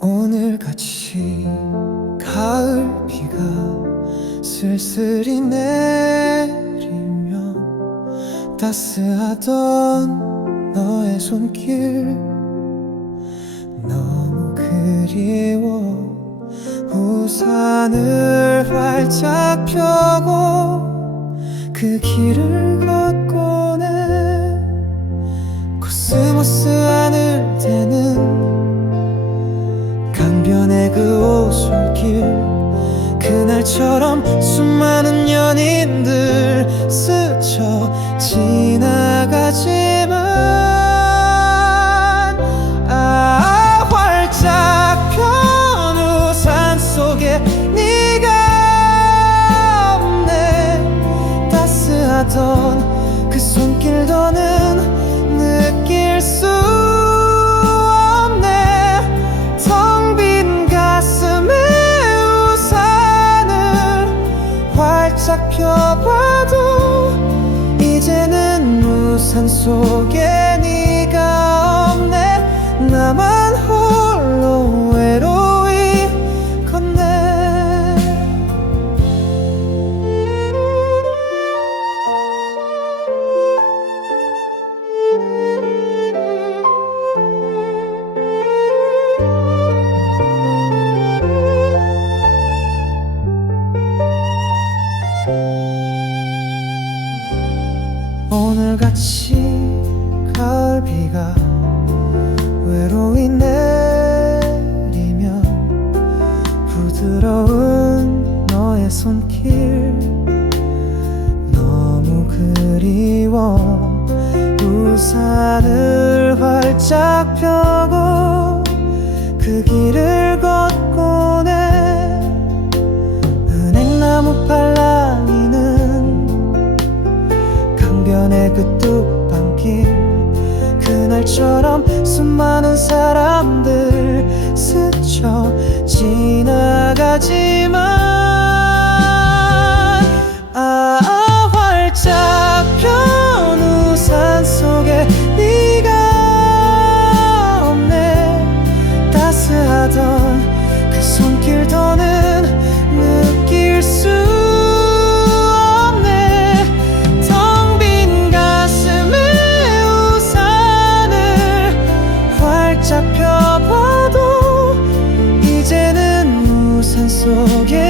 오늘같이 가을비가 슬슬이 내리며 따스하던 너의 손길 너무 그리워 우산을 활짝 펴고 그 길을 걸 그날처럼 수많은 연인들 스쳐 지나 펴봐도 이제는 우산 속에 네 오늘같이 가을 비가 외로이 내리면 부드러운 너의 손길 너무 그리워. 우산을 활짝 펴 그날처럼 수많은 사람들 스쳐 지나가지 속에